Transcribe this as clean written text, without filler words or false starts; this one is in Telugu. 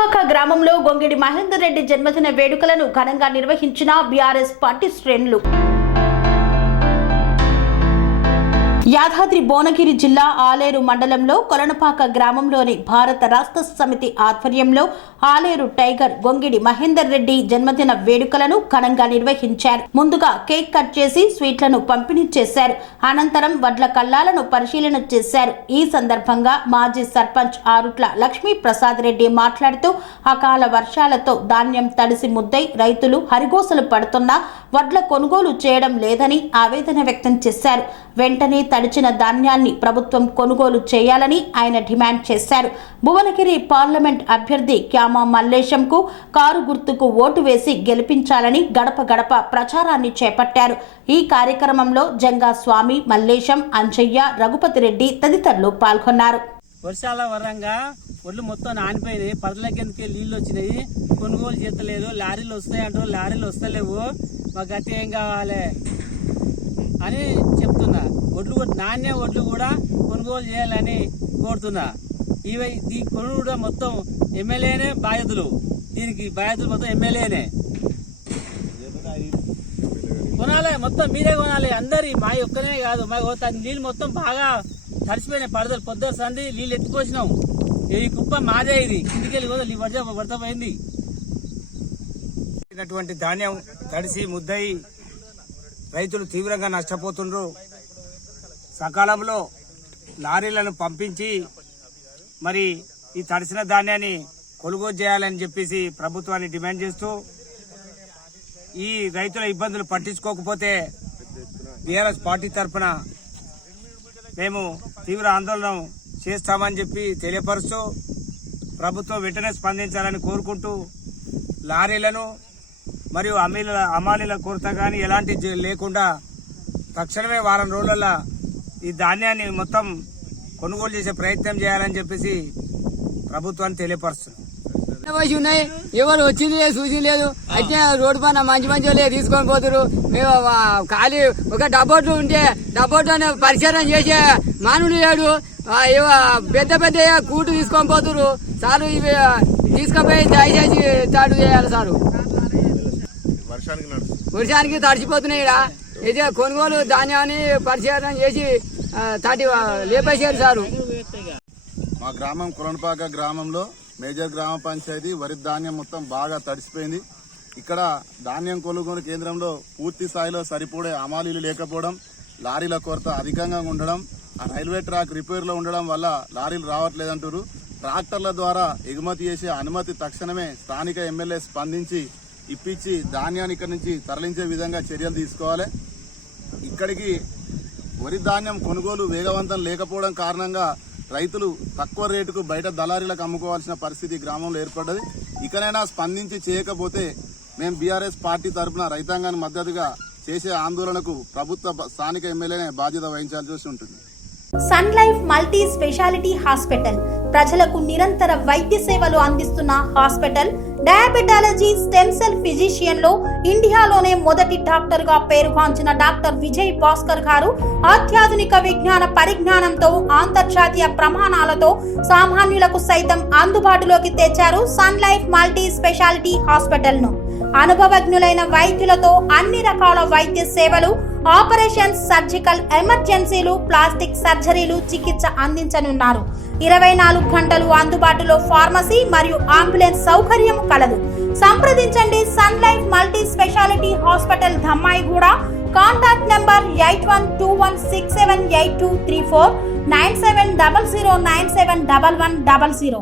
కొనపాక గ్రామంలో గొంగిడి మహేందర్ రెడ్డి జన్మదిన వేడుకలను ఘనంగా నిర్వహించిన బీఆర్ఎస్ పార్టీ శ్రేణులు. యాదాద్రి భువనగిరి జిల్లా ఆలేరు మండలంలో కొలనపాక గ్రామంలోని భారత రాష్ట్ర సమితి ఆధ్వర్యంలో ఆలేరు టైగర్ గొంగిడి మహేందర్ రెడ్డి జన్మదిన వేడుకలను ఘనంగా నిర్వహించారు. ముందుగా కేక్ కట్ చేసి స్వీట్లను పంపిణీ చేశారు. అనంతరం వడ్ల కల్లాలను పరిశీలన చేశారు. ఈ సందర్భంగా మాజీ సర్పంచ్ ఆరుట్ల లక్ష్మీ ప్రసాద్ రెడ్డి మాట్లాడుతూ అకాల వర్షాలతో ధాన్యం తడిసి ముద్దై రైతులు హరిగోసలు పడుతున్నా వడ్ల కొనుగోలు చేయడం లేదని ఆవేదన వ్యక్తం చేశారు. వెంటనే తడిచిన ధాన్యాన్ని ప్రభుత్వం కొనుగోలు చేయాలని ఆయన డిమాండ్ చేశారు. భువనగిరి పార్లమెంట్ అభ్యర్థి క్యామా మల్లేశంకు కారు గుర్తుకు ఓటు వేసి గెలిపించాలని గడప గడప ప్రచారాన్ని చేపట్టారు. ఈ కార్యక్రమంలో జంగా స్వామి, మల్లేశం, అంజయ్య, రఘుపతి రెడ్డి తదితరులు పాల్గొన్నారు. వర్షాల వరంగా ఒళ్ళు మొత్తం నానిపోయినాయి. పదల కిందకి నీళ్లు వచ్చినాయి. కొనుగోలు చేస్తలేదు. లారీలు వస్తాయంటూ లారీలు వస్తలేవు. మా గట్టి ఏం కావాలి అని చెప్తున్నా. నాణ్య ఒడ్లు కూడా కొనుగోలు చేయాలని కోరుతున్నా. ఈ కొనుగోలు కూడా మొత్తం ఎమ్మెల్యేనే బాధ్యతలు. దీనికి బాధ్యతలు మొత్తం ఎమ్మెల్యేనే కొనాలి. మొత్తం మీరే కొనాలి. అందరి మా ఒక్కనే కాదు, మా నీళ్ళు మొత్తం బాగా తడిసిపోయినాయి. పడదలు పొద్దు సంది నీళ్ళు ఎత్తుకొచ్చినాం. ఈ కుప్ప మాదే. ఇది కిందికెళ్ళి వరద పోయింది. ధాన్యం తడిసి ముద్దయి రైతులు తీవ్రంగా నష్టపోతుండ్రు. సకాలంలో లారీలను పంపించి మరి ఈ తడిసిన ధాన్యాన్ని కొనుగోలు చేయాలని చెప్పేసి ప్రభుత్వాన్ని డిమాండ్ చేస్తూ, ఈ రైతుల ఇబ్బందులు పట్టించుకోకపోతే బీఆర్ఎస్ పార్టీ తరఫున మేము తీవ్ర ఆందోళన చేస్తామని చెప్పి తెలియపరుస్తూ ప్రభుత్వం వెంటనే స్పందించాలని కోరుకుంటూ లారీలను మరియు అమాలీల కొరత కానీ ఎలాంటి లేకుండా తక్షణమే వారం రోజులలో ఈ ధాన్యాన్ని మొత్తం కొనుగోలు చేసే ప్రయత్నం చేయాలని చెప్పేసి ప్రభుత్వాన్ని తెలియపరుస్తుంది. ఉన్నాయి, ఎవరు వచ్చింది లేదు, చూసి లేదు. అయితే రోడ్డు పైన మంచి మంచి తీసుకొని పోతారు. మేము ఖాళీ ఒక డబ్బోట్లు ఉంటే డబ్బోట్లోనే పరిశీలన చేసే మానవుడు లేడు. పెద్ద పెద్ద కూటు తీసుకొని పోతారు. సారు ఇవి తీసుకుపోయి దయచేసి చాటు చేయాలి సారు. వర్షానికి తడిచిపోతున్నాయి. ఇదే కొనుగోలు ధాన్యాన్ని పరిశీలన చేసి తాటి లేపేసారు సారు. మా గ్రామం కొలనపాక గ్రామంలో మేజర్ గ్రామ పంచాయతీ వరి ధాన్యం మొత్తం బాగా తడిసిపోయింది. ఇక్కడ ధాన్యం కొనుగోలు కేంద్రంలో పూర్తి స్థాయిలో సరిపడే అమాలీలు లేకపోవడం, లారీల కొరత అధికంగా ఉండడం, ఆ రైల్వే ట్రాక్ రిపేర్లో ఉండడం వల్ల లారీలు రావట్లేదంటారు. ట్రాక్టర్ల ద్వారా ఎగుమతి చేసే అనుమతి తక్షణమే స్థానిక ఎమ్మెల్యే స్పందించి ఇప్పించి ధాన్యాన్ని ఇక్కడి నుంచి తరలించే విధంగా చర్యలు తీసుకోవాలి. ఇక్కడికి వరి ధాన్యం కొనుగోలు వేగవంతం లేకపోవడం కారణంగా రైతులు తక్కువ రేటుకు బయట దళారీలకు అమ్ముకోవాల్సిన పరిస్థితి గ్రామంలో ఏర్పడ్డది. ఇకనైనా స్పందించి చేయకపోతే మేము బీఆర్ఎస్ పార్టీ తరఫున రైతాంగాన్ని మద్దతుగా చేసే ఆందోళనకు ప్రభుత్వ స్థానిక ఎమ్మెల్యేనే బాధ్యత వహించాల్సి ఉంటుంది. Sun Life multi speciality hospital ప్రజలకు నిరంతర వైద్య సేవలు అందిస్తున్న hospital. Diabetology, stem cell physician లో ఇండియాలోనే మొదటి డాక్టర్ గా పేరుగాంచిన డాక్టర్ విజయ్ భాస్కర్ గారు అత్యాధునిక విజ్ఞాన పరిజ్ఞానంతో అంతర్జాతీయ ప్రమాణాలతో సామాన్యులకు సైతం అందుబాటులోకి తెచ్చారు Sun Life multi speciality hospital ను. అనుభవజ్ఞులైన వైద్యులతో అన్ని రకాల వైద్య సేవలు, ఆపరేషన్స్, సర్జికల్ ఎమర్జెన్సీలు, ప్లాస్టిక్ సర్జరీలు, చికిత్స అందించనున్నారు. 24 గంటలు అందుబాటులో ఫార్మసీ మరియు అంబులెన్స్ సౌకర్యం కలదు. సంప్రదించండి Sun Life multi speciality hospital, Dhammaiguda. Contact number 8121678234, 9700971100.